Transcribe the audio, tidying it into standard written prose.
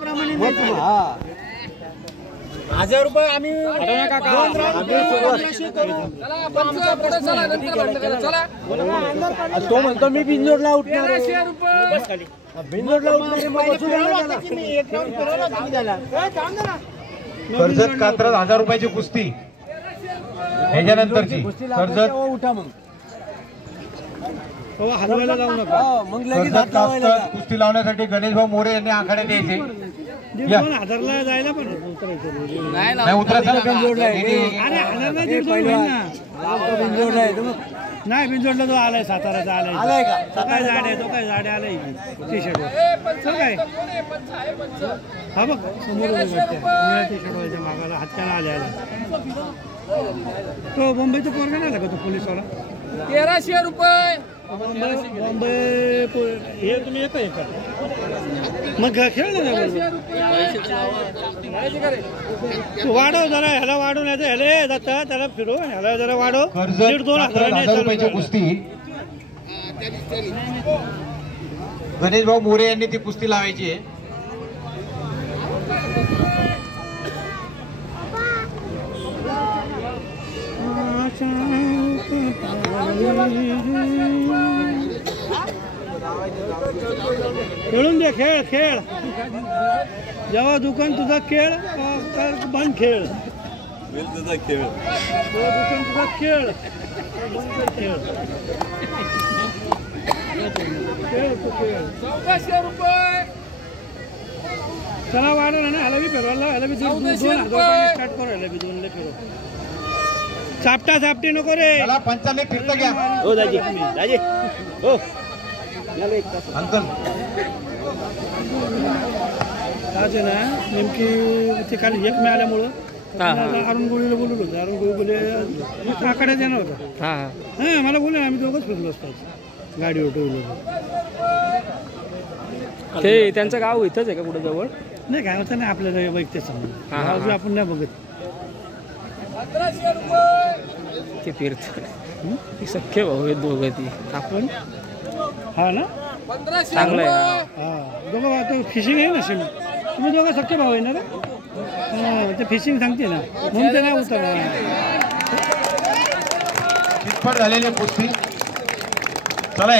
त्याप्रमाणे 1000 रुपये आम्ही तो म्हणतो मी बिंजोडला उठणार बिंजोडला कर्जत कात्रज 1000 रुपयाची कुस्ती ह्याच्यानंतरची कर्जत उठा मग हलवायला लावू नका मग लगेच कुस्ती लावण्यासाठी गणेश भाऊ मोरे यांनी आखाड्यात यायचे 2000ला जायला पण नाही उतरायचं नाही बिंजोडला जो आलाय साताराचा आलाय तो काय झाड आहे तो काय झाड आलाय टी शर्ट काय हा बघ समोर टी शर्ट व्हायच्या मागाला हातच्याला आल्या तो मुंबईचा पोरगा नाही का तो पोलीसवाला 1300 रुपये बॉम्बे हे तुम्ही येता का मग खेळ ना वाढव जरा ह्याला वाढवून यायचं ह्याला जाता त्याला फिरव ह्याला जरा वाढव 1,500 रुपयाची कुस्ती गणेश भाऊ मोरे यांनी ती कुस्ती लावायची आहे खेळून दे खेळ खेळ जेव्हा दुकान तुझा खेळ बंद खेळ तुझा खेळ दुकान तुझा खेळ खेळ खेळ तू खेळ 1400 रुपये चला वाढवला ना ह्याला बी फिरवायला ह्याला बी 2,000 स्टार्ट करू ह्याला बी 2 फिरव चापटा चापटी नको रे चला पंचाने फिरता घ्या हो दाजी दाजी हो अंकल आज ना नेमकी ते काल एक मिळाल्यामुळं अरुण गोळीला बोललो होतो अरुण गोळी बोले आखाड्यात येणार होता हां मला बोलले आम्ही दोघंच फिरलो असतो गाडीवर टोळलो ते त्यांचं गाव इथंच आहे का कुठं जवळ नाही काय होतं नाही आपल्याला वैयक्तिक समज आपण नाही बघत 1500 रुपये ते तीर्थ सख्खे भाऊ आहेत दोघं ती आपण हा ना 1500 चांगलं आहे हा दोघं तो फिशिंग आहे ना शिम तुम्ही दोघं सख्खे भाऊ आहे ना रे हां ते फिशिंग सांगते ना म्हणून ते नाही उतरणार झालेली कुस्ती चला